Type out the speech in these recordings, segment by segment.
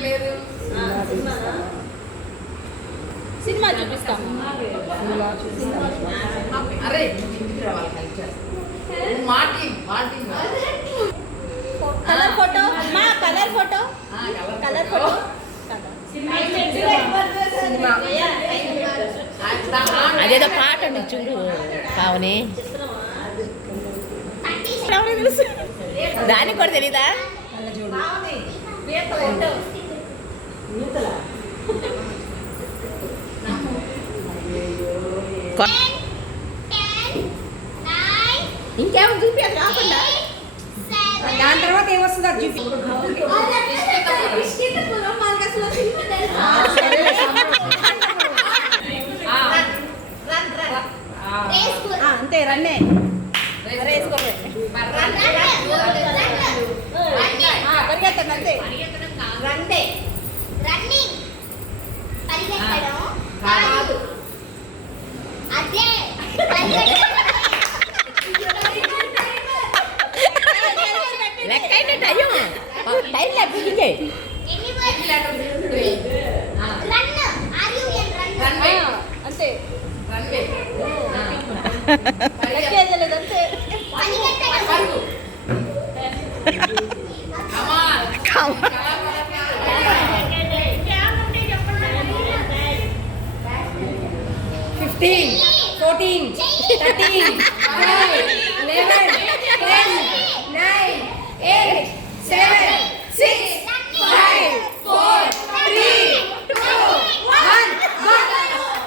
లేదు. సినిమా చూపిస్తాము. అరే కలర్ ఫోటో మా కలర్ ఫోటో కలర్ ఫోటో అదేదో పాట అండి చూడు పావని తెలుసు దానికి కూడా తెలీదా ఇంకేమో చూపి అది కాకుండా దాని తర్వాత ఏమొస్తుంది అది చూపి అంతే రన్నే పరిగెత్తండి అంతే రండే రన్నింగ్ పరిగెత్తడం కాదు అదే లెక్కైతే టైం టైం లేకపోతే run R U N run అంతే రన్వే లెక్కేదలేదు అంతే పరిగెత్తడం 15, 14, 13, 12, 11, 10, 9, 8, 7, 6, 5, 4, 3, 2, 1, go!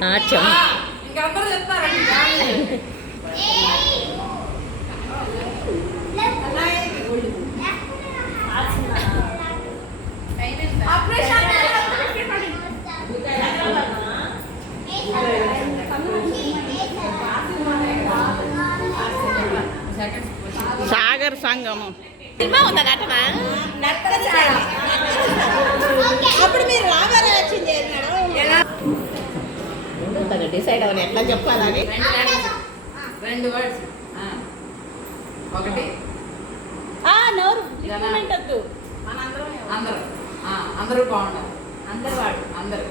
నాట్యం ఇంకందరూ చెప్తారండి సాగర్ సంగమం సినిమా ఉందా నటనా అప్పుడు మీరు రాగానే వచ్చింది డిసైడ్ అవ్వని ఎట్లా చెప్పాలని రెండు వర్డ్స్ ఒకటి నోరు రిక్రూట్మెంట్ వద్దు అందరూ అందరూ బాగుంటారు అందరు వాడు అందరూ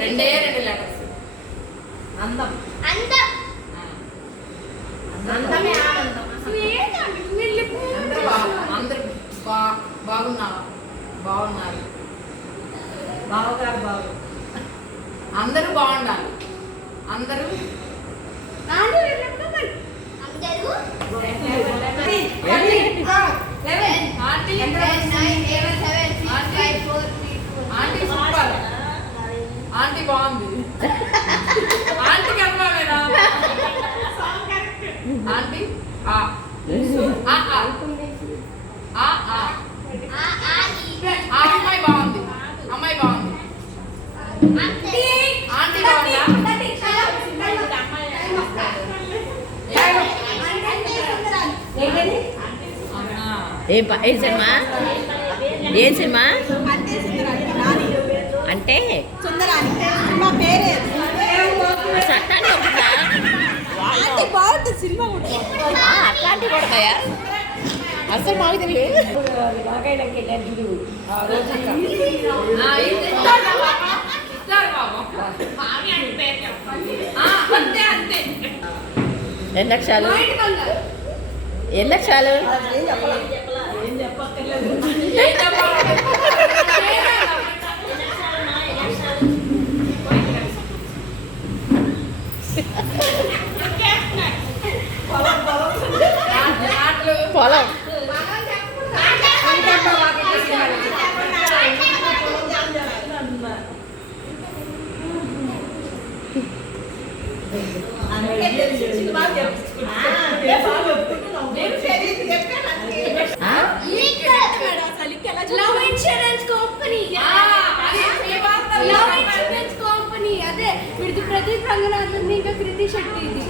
రెండే రెండు లెటర్స్ అందం అందం అందమే ఆనందం అందరూ బాగున్నారు బాగున్నారు బావగారు బాగు అందరూ బాగుండాలి అందరూ ఆంటీ బాగుంది ఆంటీ కర్మేనా ఆంటీ అమ్మాయి బాగుంది అమ్మాయి బాగుంది ఆంటీ బాగుందా ఏం సినిమా ఏం సినిమా అంటే బాగుంటుంది సినిమా కూడా అట్లాంటివి కొడతాయా అసలు మాకు తెలియదు ఎన్ని లక్షలు ఎన్ని లక్షలు పొలం love insurance company Pradeep Ranganath ఉంది, ఇంకా కృతి శెట్టి ఇది.